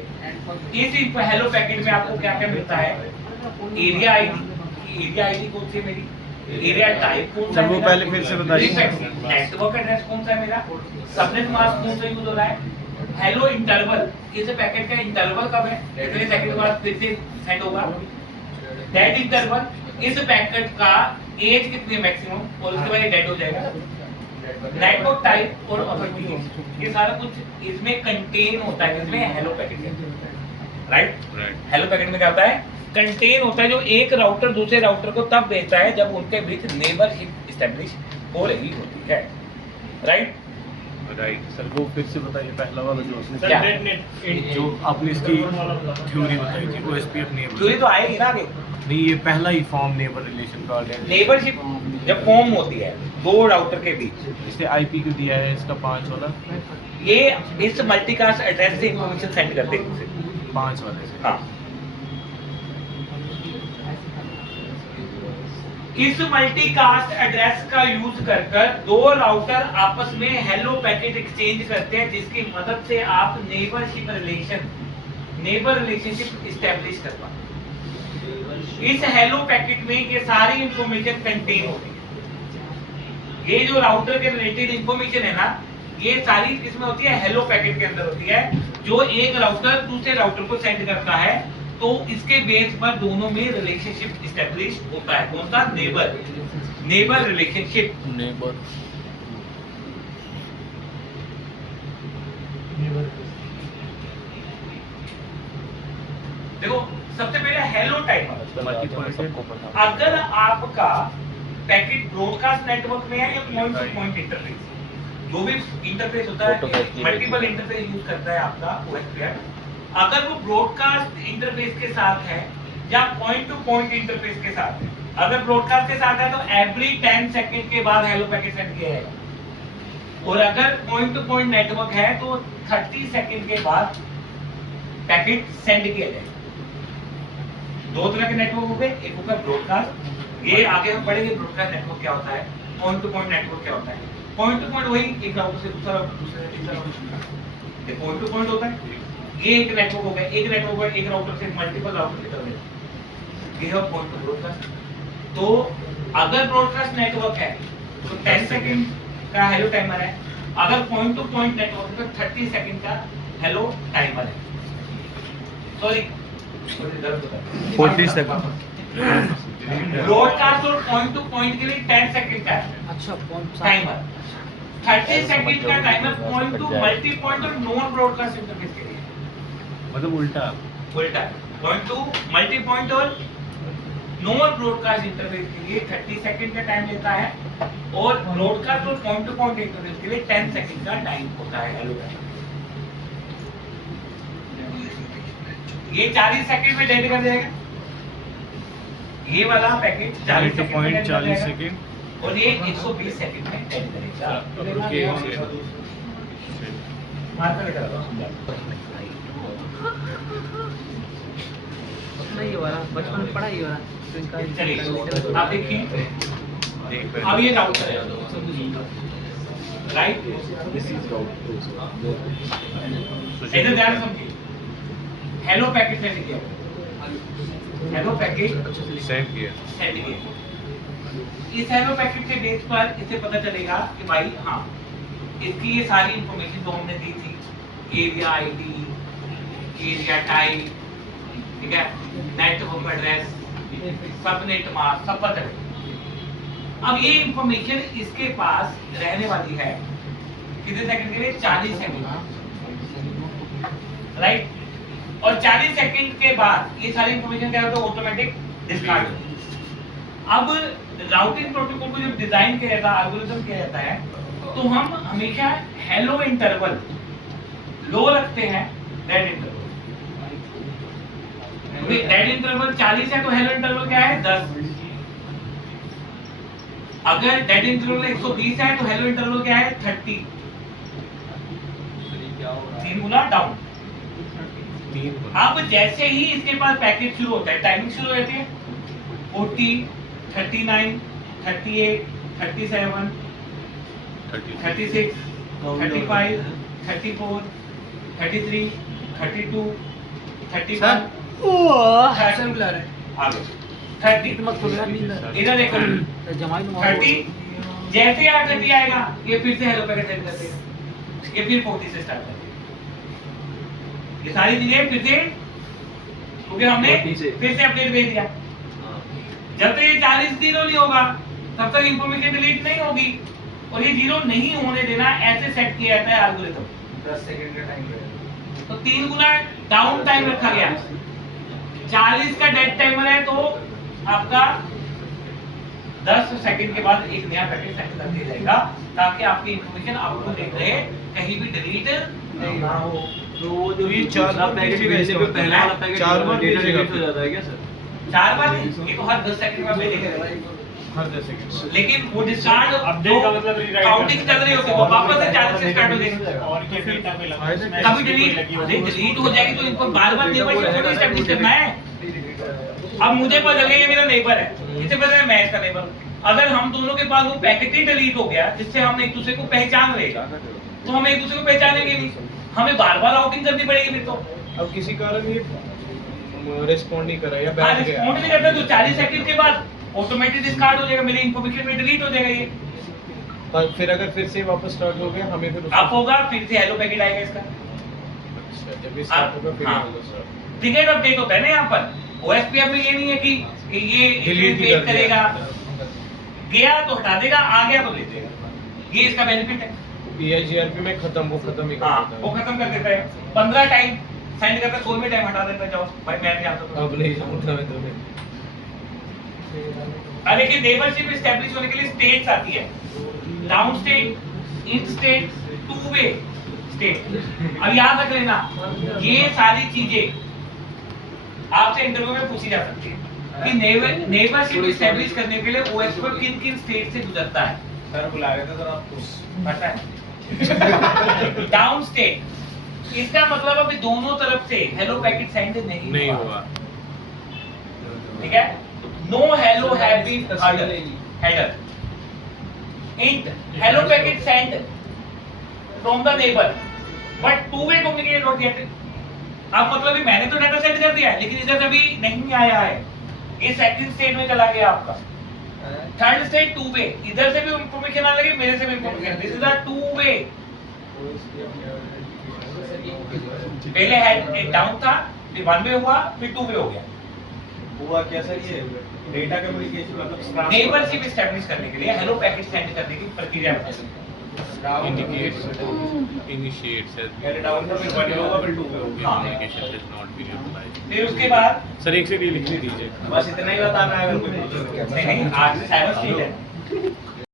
इस hello packet में आपको क्या क्या मिलता है? एरिया आईडी कौन सी है मेरी, एरिया टाइप कौन सा है, वो पहले फिर से बताइए। नेटवर्क एड्रेस कौन सा है मेरा, सबनेट मास्क कौन सा यूज हो रहा है, हेलो इंटरवल, इस पैकेट का इंटरवल कब है, कितने सेकंड के बाद फिर से सेंड होगा, डेड इंटरवल, इस पैकेट का एज कितनी है मैक्सिमम और उसके बाद ये डेड हो जाएगा, नेटवर्क टाइप और ऑथेंटिकेशन, ये सारा कुछ इसमें कंटेन होता है, इसमें हेलो पैकेट के अंदर, राइट। हेलो पैकेट में क्या होता है, कंटेन होता है, जो एक राउटर दूसरे राउटर को तब भेजता है जब उनके बीच नेबरशिप एस्टेब्लिश हो रही होती है, राइट। सर वो फिर से बताइए पहला वाला जो उसने क्या? जो आपने इसकी थ्योरी बताई थी OSPF नेबर थ्योरी तो आएगी ना आगे। नहीं, ये पहला ही फॉर्म नेबर रिलेशन का है। नेबरशिप जब फॉर्म होती है दो राउटर के बीच, इसे IP को दिया है इसका 5 वाला, ये इस मल्टीकास्ट एड्रेस से इंफॉर्मेशन सेंड करते हैं उसे, 5 वाले से। हाँ। इस मल्टीकास्ट एड्रेस का यूज कर दो राउटर आपस में हेलो पैकेट एक्सचेंज करते हैं, जिसकी मदद से आप नेबर रिलेशनशिप एस्टेब्लिश कर पाते। इस हेलो पैकेट में ये सारी इंफॉर्मेशन कंटेन होती है, ये जो राउटर के रिलेटेड इंफॉर्मेशन है ना, ये सारी किसमें होती है, हेलो पैकेट के अंदर होती है, जो एक राउटर दूसरे राउटर को सेंड करता है, तो इसके बेस पर दोनों में रिलेशनशिप एस्टेब्लिश होता है, कौन सा, नेबर रिलेशनशिप। देखो सबसे पहले हेलो टाइमर, अगर आपका पैकेट ब्रॉडकास्ट नेटवर्क में है या पॉइंट टू पॉइंट इंटरफेस, जो भी इंटरफेस होता है मल्टीपल इंटरफेस यूज करता है आपका OSPF, अगर वो ब्रॉडकास्ट इंटरफेस के साथ है या पॉइंट टू पॉइंट इंटरफेस के साथ है, अगर ब्रॉडकास्ट के साथ है तो एवरी 10 सेकंड के बाद हेलो पैकेट सेंड किया जाएगा, और अगर पॉइंट टू पॉइंट नेटवर्क है तो 30 सेकंड के बाद पैकेट सेंड किया जाएगा। दो तरह के नेटवर्क हो गए, एक होगा ब्रॉडकास्ट, ये आगे हम पढ़ेंगे ब्रॉडकास्ट नेटवर्क क्या होता है, पॉइंट टू पॉइंट नेटवर्क क्या होता है। पॉइंट टू पॉइंट वही एक राउटर से दूसरा दूसरे तीसरा राउटर, ये पॉइंट टू पॉइंट होता है। ये एक नेटवर्क हो गया, एक नेटवर्क हो गया, एक राउटर से मल्टीपल राउटर की तरह, ये है पॉइंट टू ब्रॉडकास्ट। तो अगर ब्रॉडकास्ट नेटवर्क है तो 10 सेकंड का हेलो टाइमर है, अगर पॉइंट टू पॉइंट नेटवर्क है तो 30 सेकंड का हेलो टाइमर है। सॉरी 40 सेकंड ब्रॉडकास्ट और पॉइंट टू पॉइंट के लिए 10 सेकंड का है अच्छा टाइमर, 30 सेकंड का timer point two multi point और नॉन ब्रॉडकास्ट इंटरफेस के लिए, मतलब उल्टा पॉइंट टू मल्टी पॉइंट और नॉन ब्रॉडकास्ट इंटरफेस के लिए 30 सेकंड का टाइम लेता है, और ब्रॉडकास्ट और पॉइंट टू पॉइंट इंटरफेस के लिए 10 सेकंड का टाइम होता है हेलो। ये 40 सेकंड में डेड कर देगा, ये वाला पैकेट 40 सेकंड और ये 120 सेकंड में डेड करेगा। मार्कर लेकर आओ, नहीं हो रहा, बचपन में पढ़ा ही हो रहा। चलिए आप देखिए, अब ये राउटर है, राइट, इधर ध्यान समझिए, हेलो पैकेट सेंड किया, हेलो पैकेट सेंड किया। इस हेलो पैकेट के बेस पर इसे पता चलेगा कि भाई हाँ, इसकी ये सारी इंफॉर्मेशन जो हमने दी थी, एरिया आईडी, एरिया टाइप, ठीक है, नेटवर्क एड्रेस, सबनेट मास्क, सब पता चलेगा। अब ये इंफॉर्मेशन इसके पास रहने वाली है कितने सेकंड के लिए, 40 सेकंड, राइट। और 40 सेकंड के बाद ये सारी इंफॉर्मेशन क्या होता है, ऑटोमेटिक डिस्कार्ड होती है। अब राउटिंग प्रोटोकॉल को जब डिजाइन किया जाता है, एल्गोरिथम किया जाता है, तो हम हमेशा हेलो इंटरवल लो रखते हैं, डेड इंटरवल। डेड इंटरवल 40 है तो हेलो इंटरवल क्या है, 10। अगर डेड इंटरवल 120 है तो हेलो इंटरवल क्या है, 30। 3 गुना डाउन। अब जैसे ही इसके पास पैकेट शुरू होता है, टाइमिंग शुरू हो जाती है, 40, 39, 38, 37, 36, 35, 34, 33, 32 31 सर। 30 आगे 30 मत खोलना नींद इधर देखो जमाई 30 जैसे आप 30 आएगा ये फिर से हेलो पैकेट सेंड कर देगा, ये फिर 40 से स्टार्ट कर देगा। ये सारी चीजें फिर से क्योंकि हमने 40 से। फिर से अपडेट भेज दिया। जब तक ये 40 जीरो नहीं होगा तब तक इंफॉर्मेशन डिलीट नहीं होगी, और ये जीरो नहीं होने देना ऐसे सेट किया जाता है एल्गोरिथम। 10 सेकंड का टाइम लगेगा। तो 3 गुना डाउन टाइम रखा गया। 40 का डेड टाइमर है तो आपका 10 सेकंड के बाद एक नया पैकेट सेट कर दिया जाएगा ताकि आपकी इंफॉर्मेशन आपको देख रहे कहीं भी डिलीट नहीं ना हो। तो वो जो ये 4 बार पैकेट भेजने पे पहला वाला पैकेट 4 बार डेटा डिलीट हो जाता है क्या सर? 4 बार नहीं, ये तो हर 10 सेकंड में भेजेगा। हर 10 सेकंड लेकिन वो डिस्कार्ड अपडेट का मतलब rewrite काउंटिंग चल रही होती है, वो वापस से 40 से स्टार्ट हो जाएगी। और क्या डेटा पे लगा कभी डिलीट डिलीट हो जाएगी तो इनको बार-बार नेबर से थोड़ी एस्टैब्लिश करना है। अब मुझे पता चल गया ये मेरा नेबर है, इसे पता है मैं इसका नेबर हूं। अगर हम दोनों के पास वो पैकेट ही डिलीट हो गया जिससे हम एक दूसरे को पहचान रहे तो हम एक दूसरे को पहचानेंगे नहीं, हमें बार-बार राउटिंग करनी पड़ेगी फिर तो। अब किसी कारण ये रिस्पॉन्ड नहीं कर रहा या हाँ, बैठ गया रिस्पॉन्ड नहीं करता तो 40 सेकंड के बाद ऑटोमेटिक डिस्कार्ड हो जाएगा, मेरी इंफॉर्मेशन में डिलीट हो जाएगा ये। और फिर अगर फिर से वापस स्टार्ट हो गया हमें फिर अब होगा फिर से हेलो पैकेट आएगा इसका। अच्छा जब ये स्टार्ट होगा फिर हाँ। होगा स्टार्ट। टिकट अपडेट होता है ना यहाँ पर। ओएसपीएफ में ये नहीं है कि ये Delete ही वेट कर दिया। करेगा, गया तो हटा देगा, आ गया तो ले देगा। ये इसका बेनिफिट है। PIGRP में खत्म वो खत्म ही कर हाँ, देता वो है। खत्म कर देता है। 15 टाइम सेंड करता है, 16वें टाइम हटा देता है। जाओ भाई मैं नहीं आता तो। अब नहीं जानता मैं तुम्हें। लेकिन नेबरशिप एस्टैब्लिश होने के लिए स्टेट्स आती है, डाउन स्टेट, इन स्टेट, टू वे स्टेट। अब याद रख लेना ये सारी चीजें आपसे इंटरव्यू में पूछी जा सकती है कि नेबरशिप एस्टैब्लिश करने के लिए ओएस पर किन-किन स्टेट से गुजरता है। सर बुला रहे थे तो आपको पता है डाउन स्टेट, इसका मतलब अभी दोनों तरफ से हेलो पैकेट सेंड नहीं हुआ। ठीक है, no hello have been header int hello packet send from the neighbour but two way communication not yet. अब मतलब कि मैंने तो डाटा सेंड कर दिया है लेकिन इधर से अभी नहीं आया है, ये सेकंड स्टेट में चला गया आपका। थर्ड स्टेट टू वे, इधर से भी इंफॉर्मेशन आने लगी, मेरे से भी information. This is a two way. पहले हेड डाउन था, फिर वन वे हुआ, फिर टू वे हो गया। हुआ क्या सर ये डेटा कम्युनिकेशन मतलब नेबरशिप एस्टैब्लिश करने के लिए हेलो पैकेट सेंड करने की प्रक्रिया बताइए। initiates as पहले डाउन था फिर वन होगा फिर टू होगा। communication does not be realized. फिर उसके बाद सर एक से ये लिख दीजिए। बस इतना ही बताना है अगर कोई पूछे। नहीं आज साइबर स्टेट है।